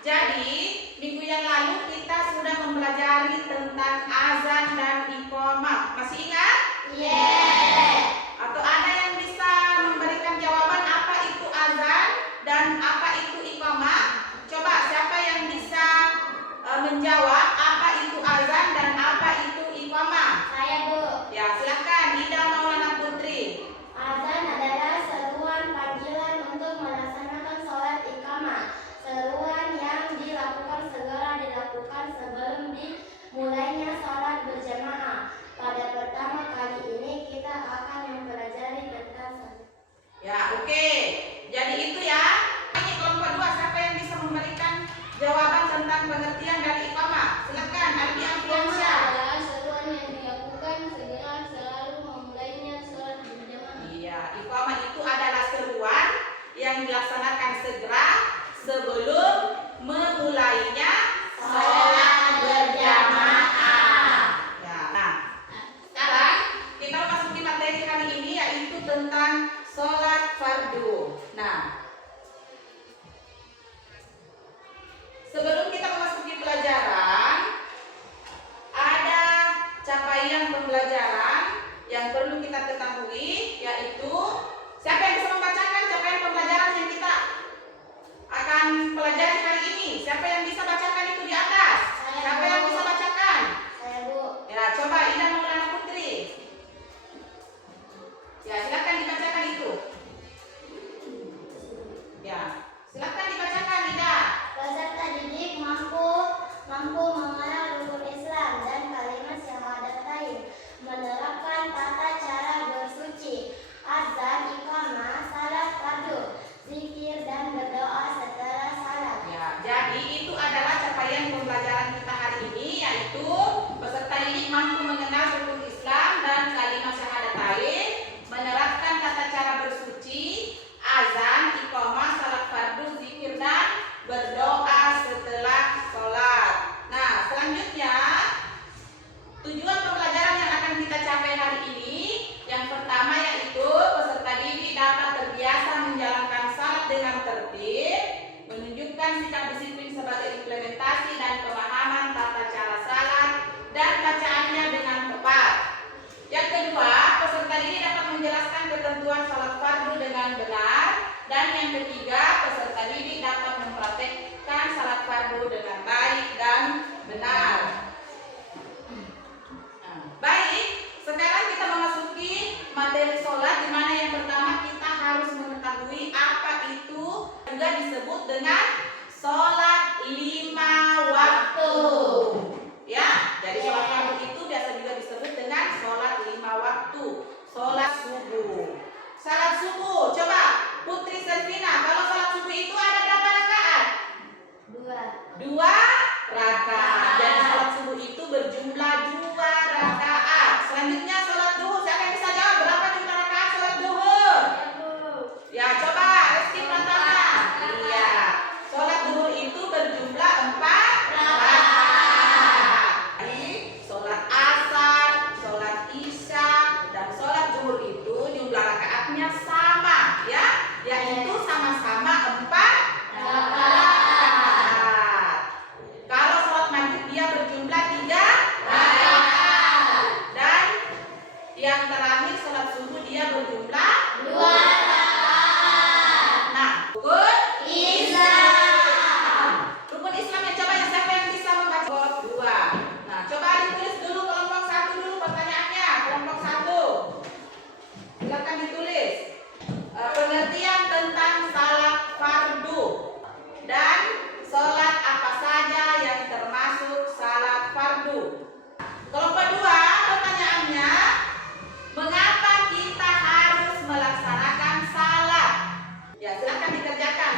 Jadi minggu yang lalu kita sudah mempelajari tentang azan dan iqamah. Masih ingat? Atau ada yang bisa memberikan jawaban apa itu azan dan apa itu iqamah? Coba siapa yang bisa menjawab apa itu azan dan apa itu iqamah? Saya, Bu. Ya, silakan Ida Maulana Putri. Azan adalah seruan panggilan untuk melaksanakan sholat iqamah. Seruan yang segera dilakukan sebelum dimulainya sholat berjamaah. Pada pertama kali ini kita akan mempelajari tentang Ya, oke. Jadi itu ya. Ini kelompok 2, siapa yang bisa memberikan jawaban tentang pengertian dari iqamah? Silakan Arbi Alfiansyah. adalah seruan yang dilakukan segera selalu memulainya sholat berjamaah. Iya, iqamah itu adalah seruan yang dilaksanakan segera sebelum memulainya sholat berjamaah. Ya, nah, sekarang kita memasuki materi kali ini yaitu tentang sholat fardu. Nah, sebelum kita memasuki pelajaran, ada capaian pembelajaran yang perlu kita ketahui, yaitu siapa yang bisa membacakan capaian pembelajaran yang kita akan pelajari hari ini? Siapa yang bisa bacakan itu di atas? Siapa yang bisa bacakan? Saya, Bu. Ya, coba Ida Maulana Putri. Ya, silakan dibacakan itu. Ya, silakan dibacakan Ida. Peserta didik mampu mengenal rukun Islam dan kalimat syahadatain, menerapkan tata cara bersuci, azan, iqamah, salat fardu, zikir dan berdoa setelah salat. Ya, jadi itu adalah capaian pembelajaran kita hari ini, yaitu peserta didik mampu mengenal rukun Islam dan kalimat syahadatain, menerapkan tata cara bersuci, azan, iqamah, salat fardu, zikir dan berdoa setelah sholat. Nah, selanjutnya tujuan pembelajaran yang akan kita capai hari ini, yang pertama yaitu peserta didik dapat terbiasa menjalankan salat dengan tertib, menunjukkan sikap disiplin sebagai implementasi dan pemahaman tata cara salat dan bacaannya dengan tepat. Yang kedua, peserta didik dapat menjelaskan ketentuan salat fardu dengan benar. Dan yang ketiga, peserta didik dapat mempraktekkan salat fardu dengan baik dan benar. Nah, baik, sekarang kita memasuki materi sholat, di mana yang pertama kita harus mengetahui apa itu juga disebut dengan sholat 5 waktu. Ya, jadi sholat fardu itu biasa juga disebut dengan sholat 5 waktu. Sholat subuh. Salat subuh, coba Putri Selvina, kalau salat subuh itu ada berapa rakaat? 2 rakaat. Jadi salat subuh itu berjumlah 2 rakaat. Selanjutnya salat duhur, siapa yang bisa jawab berapa jumlah rakaat salat duhur? Ya, coba Reski Pratama. Iya, salat duhur itu berjumlah 4 rakaat. Jadi salat asar, salat isya, dan salat zuhur itu jumlah rakaatnya sama, ya, yaitu sama-sama 4 rakaat. Kalau salat maghrib dia berjumlah 3 rakaat, dan yang terakhir salat subuh dia berjumlah 2 rakaat. Nah, rukun Islam. Rukun Islam yang coba yang siapa yang bisa membaca kelompok 2. Nah, coba ditulis dulu kelompok 1 dulu pertanyaannya. Kelompok 1. Silakan ditulis pengertian tentang salat fardu dan salat apa saja yang termasuk salat fardu. Kelompok 2, pertanyaannya, mengapa kita harus melaksanakan salat? Ya, silakan dikerjakan.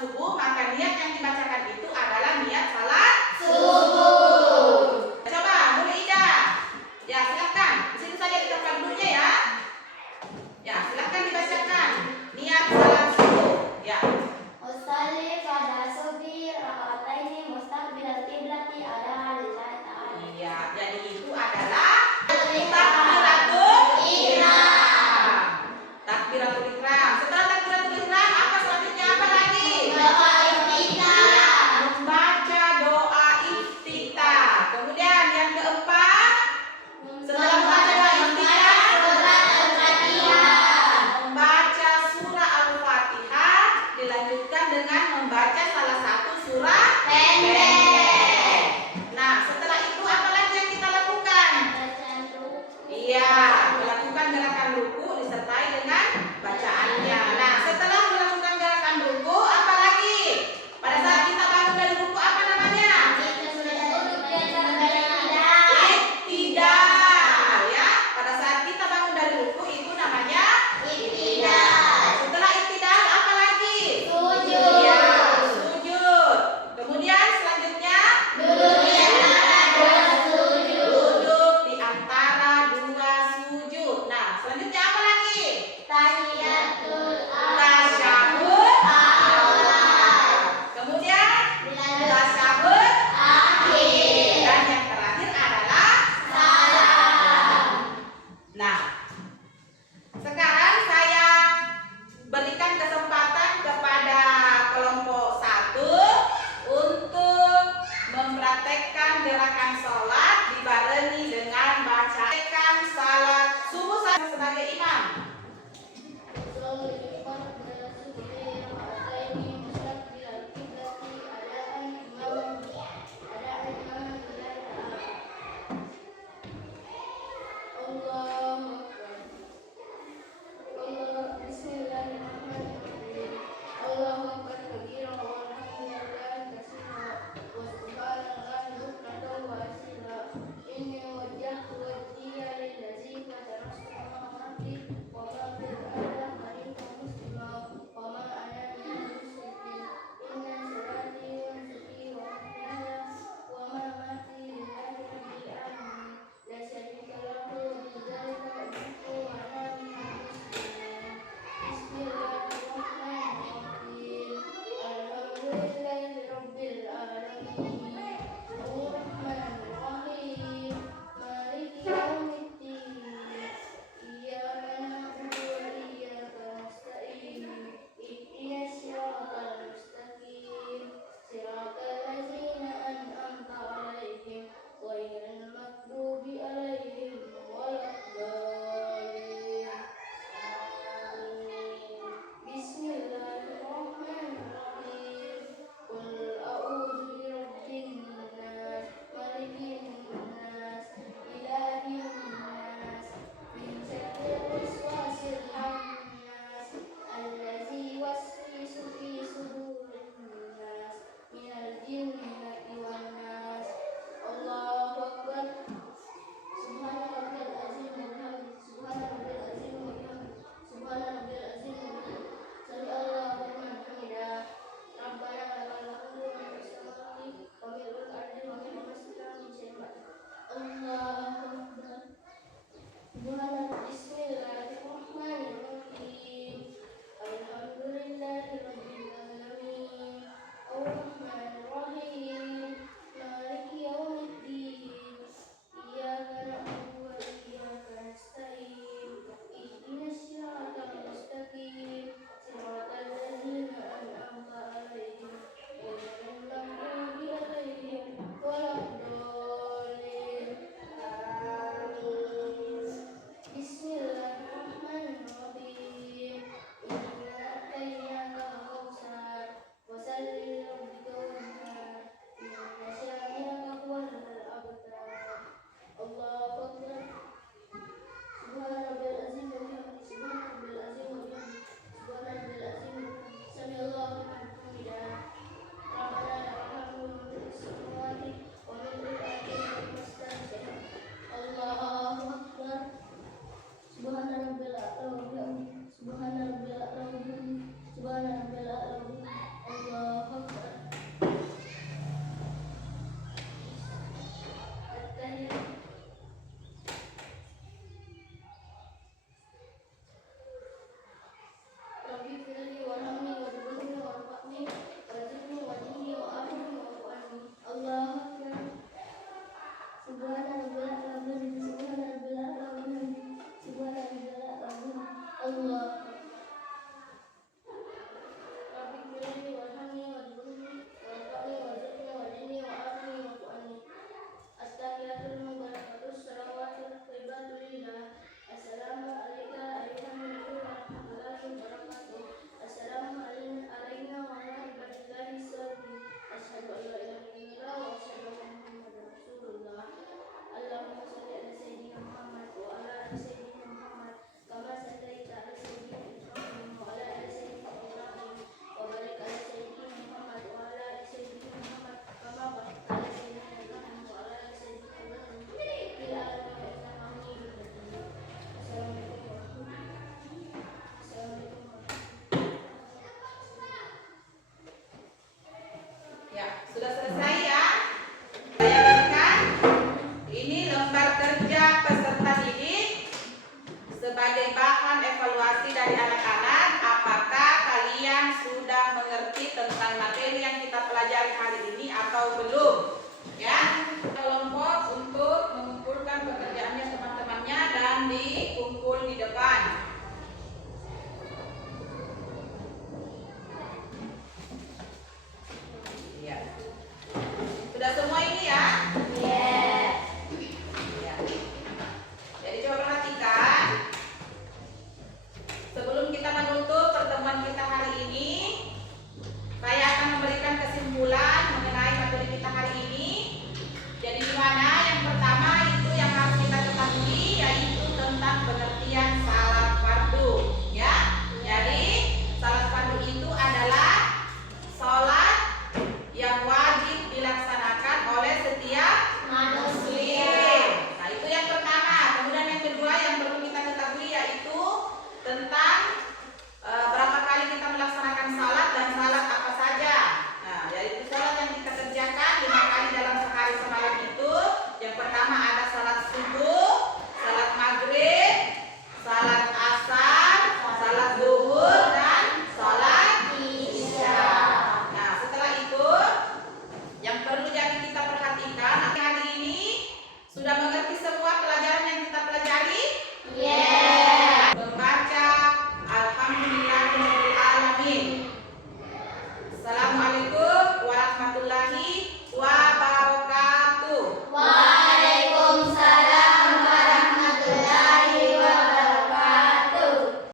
subuh, maka niat yang dibacakan itu adalah niat salat subuh. Coba, Nur Ida. Ya, silakan. Di situ saja diucapkan dulunya ya. Ya, silakan dibacakan niat salat subuh. Ya. Usalli pada subuh rakaataini mustaqbilal qiblati ada'a lillahi ta'ala. Iya, jadi itu adalah Takbiratul ihram. Takbiratul ihram. Setelah takbiratul ihram, apa selanjutnya apa lagi? Doa atau belum? Ya, kelompok untuk mengumpulkan pekerjaannya teman-temannya dan dikumpulkan